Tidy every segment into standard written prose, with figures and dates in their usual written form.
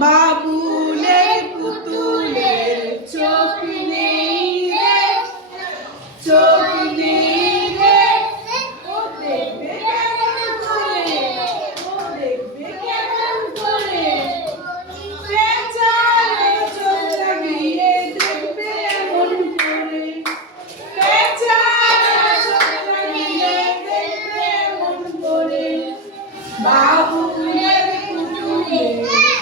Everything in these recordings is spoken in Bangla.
বাবুলের পুতুলের চোখ নেই রে, চোখ নেই রে, ও দেখবে কেমন করে, ও দেখবে কেমন করে, পেঁচার চোখ লাগিয়ে দেখবে এমন করে, পেঁচার চোখ লাগিয়ে দেখবে এমন করে, বাবুলের পুতুলের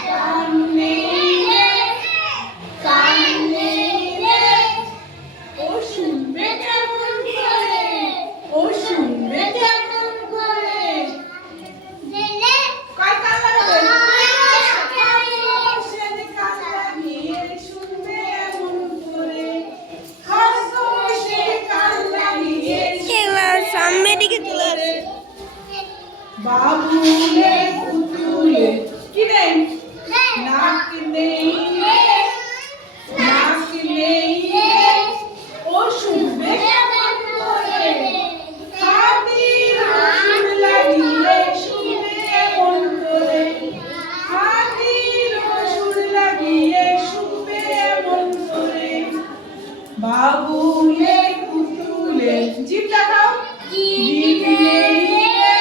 কান নেই রে, কান নেই রে, ও শুনবে কেমন করে, ও শুনবে কেমন করে, কয় কান লাগাবে, খরগোশের কান লাগিয়ে শুনবে এমন করে, খরগোশের কান লাগিয়ে সামনের দিকে চলে আসে। বাবুলের পুতুলের কি নেই, নাক নেই রে, নাক নেই রে, ও শুনবে কেমন করে, হাতির সুর লাগিয়ে শুনবে এমন করে, হাতির সুর লাগিয়ে শুনবে এমন করে, বাবুলের পুতুলের জিভ দেখাও, জিভ নেই রে,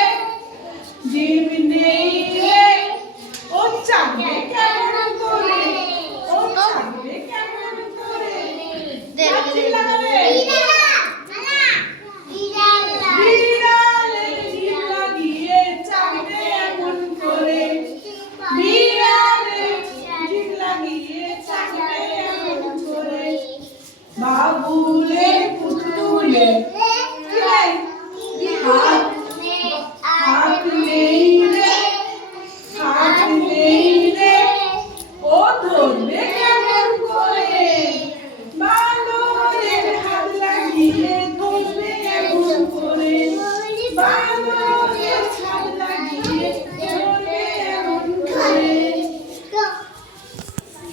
জিভ নেই রে, ও চাগবে কেমন করে, ও চাগবে কেমন করে, কার জিভ লাগাবে, বিড়ালের জিভ লাগিয়ে চাগবে এমন করে,